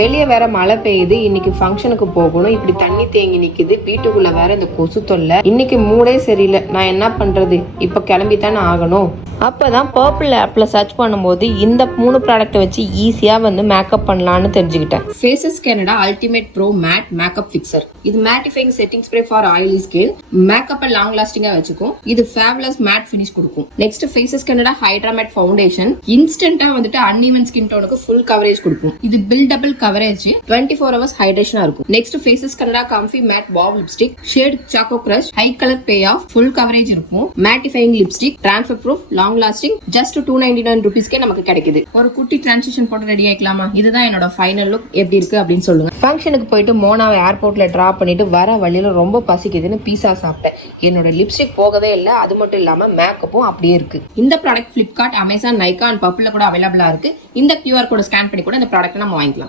வெளியே வேற மழை பெய்யுது. இன்னைக்கு ஃபங்க்ஷனுக்கு போகணும். இப்படி தண்ணி தேங்கி நிக்குது. வீட்டுக்குள்ள வேற இந்த கொசு தொல்லை. இன்னைக்கு மூடே சரியில்லை. நான் என்ன பண்றது? இப்ப கிளம்பித்தானே ஆகணும். அப்பதான் பர்பிள் ஆப்ல சர்ச் பண்ணும்போது இந்த 3 ப்ராடக்ட் வச்சு ஈஸியா வந்து மேக்கப் பண்ணலாம்னு தெரிஞ்சுக்கிட்டேன். Faces Canada ultimate pro matte makeup fixer. இது mattifying setting spray for oily skin. மேக்கப்பை லாங் லாஸ்டிங்கா வச்சுக்கும். இது ஃபேபுலஸ் மேட் ஃபினிஷ் கொடுக்கும். Next Faces Canada hydra matte foundation. இன்ஸ்டன்டா வந்துட்டு அன்இவன் ஸ்கின் டோனுக்கு ஃபுல் கவரேஜ் கொடுக்கும். இது பில்டபிள் கவரேஜ் 24 hours ஹைட்ரேஷனா இருக்கும். Next Faces Canada comfy matte pop lipstick. Shade choco crush. High colour payoff. Full coverage இருக்கும். Mattifying lipstick. Transfer proof. Long lasting. Just 299 rupeesக்கே நமக்கு கிடைக்குது. ஒரு குட்டி டிரான்சிஷன் போட்டு ரெடி ஆயிக்கலாமா? இதுதான் என்னோட ஃபைனல் லுக். எப்படி இருக்கு அப்படின்னு சொல்லுங்க. ஃபங்க்ஷனுக்கு போயிட்டு மோனாவை ஏர்போர்ட்ல டிராப் பண்ணிட்டு வர வழியில ரொம்ப பசிக்குதுன்னு பீஸா சாப்பிட்டேன். என்னோட லிப்ஸ்டிக் போகவே இல்லை. அது மட்டும் இல்லாம மேக்கப்பும் அப்படியே இருக்கு. இந்த product Flipkart, Amazon, Nykaa and பர்பிள்ல கூட அவைலபிளா இருக்கு. இந்த QR கோட ஸ்கேன் பண்ணி கூட இந்த ப்ராடக்ட் நம்ம வாங்கிக்கலாம்.